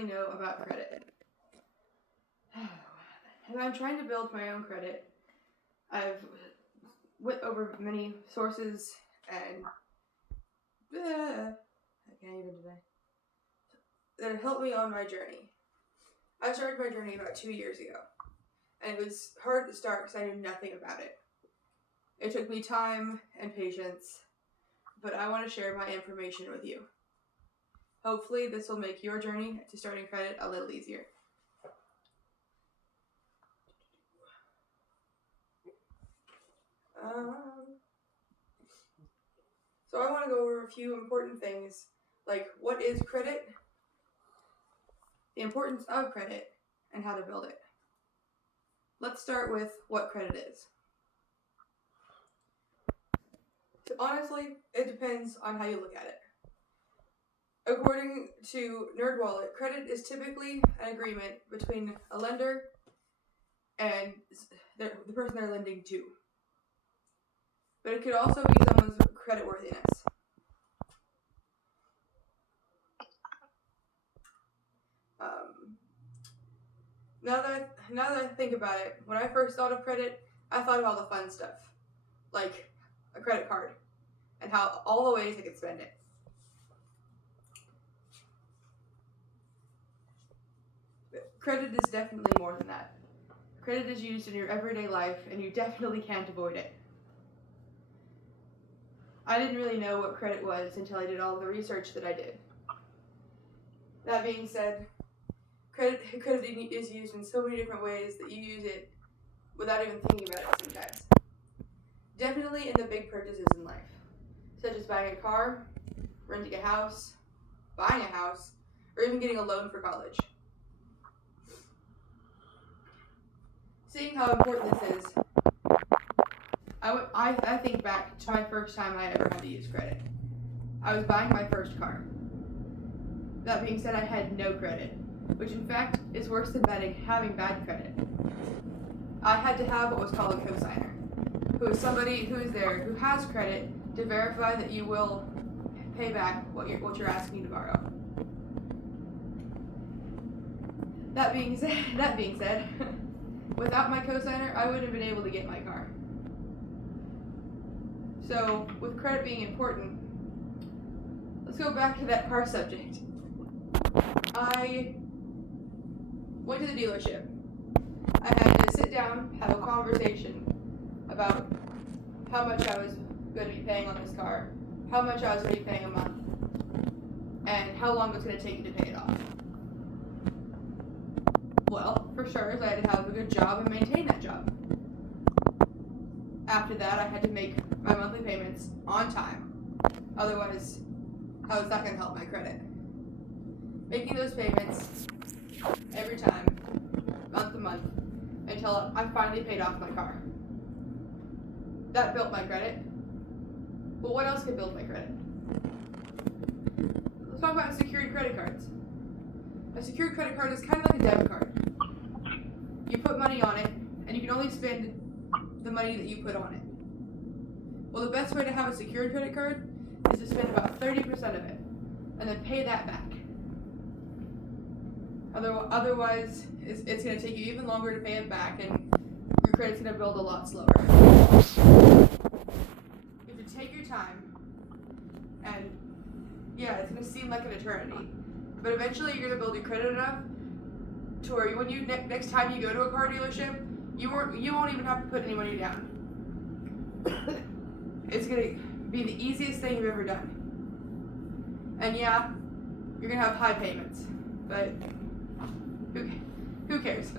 really know about credit. And I'm trying to build my own credit. I've went over many sources and I can't even today. That have helped me on my journey. I started my journey about 2 years ago, and it was hard at the start because I knew nothing about it. It took me time and patience, but I want to share my information with you. Hopefully, this will make your journey to starting credit a little easier. So I want to go over a few important things, like what is credit, the importance of credit, and how to build it. Let's start with what credit is. So honestly, it depends on how you look at it. According to NerdWallet, credit is typically an agreement between a lender and the person they're lending to. But it could also be someone's creditworthiness. Now that I think about it, when I first thought of credit, I thought of all the fun stuff, like a credit card, and how all the ways I could spend it. But credit is definitely more than that. Credit is used in your everyday life, and you definitely can't avoid it. I didn't really know what credit was until I did all the research that I did. That being said, credit is used in so many different ways that you use it without even thinking about it sometimes. Definitely in the big purchases in life, such as buying a car, renting a house, buying a house, or even getting a loan for college. Seeing how important this is, I think back to my first time I ever had to use credit. I was buying my first car. That being said, I had no credit, which in fact is worse than having bad credit. I had to have what was called a cosigner, who is somebody who is there who has credit to verify that you will pay back what you're asking to borrow. That being said, without my cosigner, I wouldn't have been able to get my car. So, with credit being important, let's go back to that car subject. I went to the dealership. I had to sit down, have a conversation about how much I was going to be paying on this car, how much I was going to be paying a month, and how long it was going to take me to pay it off. Well, for starters, I had to have a good job and maintain that job. After that, I had to make my monthly payments on time. Otherwise, how is that going to help my credit? Making those payments every time, month to month, until I finally paid off my car. That built my credit. But what else could build my credit? Let's talk about secured credit cards. A secured credit card is kind of like a debit card. You put money on it, and you can only spend the money that you put on it. Well, the best way to have a secured credit card is to spend about 30% of it, and then pay that back. Otherwise, it's going to take you even longer to pay it back, and your credit's going to build a lot slower. You have to take your time, and yeah, it's going to seem like an eternity, but eventually you're going to build your credit enough to where when you next time you go to a car dealership, you won't even have to put any money down. It's going to be the easiest thing you've ever done. And yeah, you're going to have high payments, but who cares?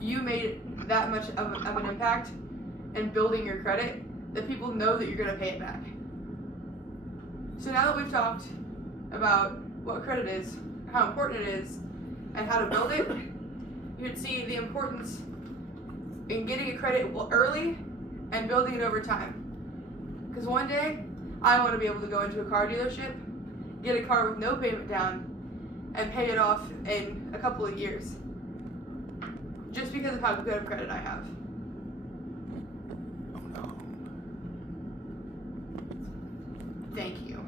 You made that much of an impact in building your credit that people know that you're going to pay it back. So now that we've talked about what credit is, how important it is, and how to build it, you can see the importance in getting a credit early and building it over time. Because one day, I want to be able to go into a car dealership, get a car with no payment down, and pay it off in a couple of years. Just because of how good of credit I have. Oh no. Thank you.